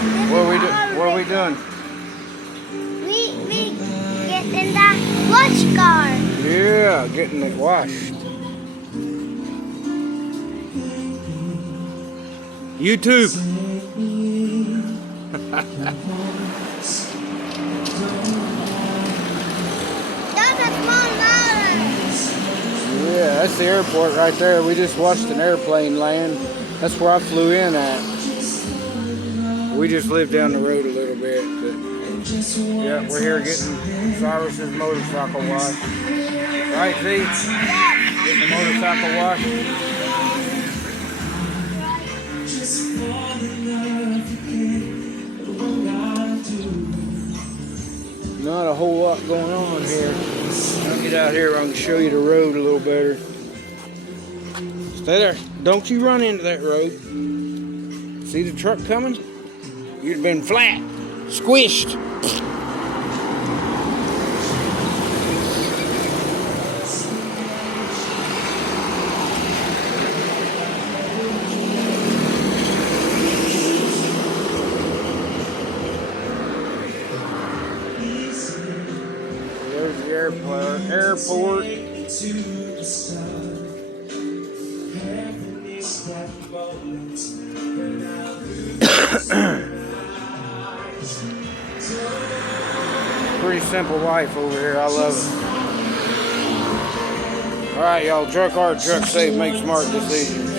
What are we doing? We get in the wash car. Yeah, getting it washed. YouTube. That's a small mountain. Yeah, that's the airport right there. We just watched an airplane land. That's where I flew in at. We just live down the road a little bit. But yeah, we're here getting Cyrus's motorcycle washed. Right, Z? Yes. Getting the motorcycle washed. Not a whole lot going on here. I'll get out here, I can show you the road a little better. Stay there. Don't you run into that road. See the truck coming? You'd have been flat, squished. There's the airport. Pretty simple life over here. I love it. All right, y'all. Truck hard, truck safe. Make smart decisions.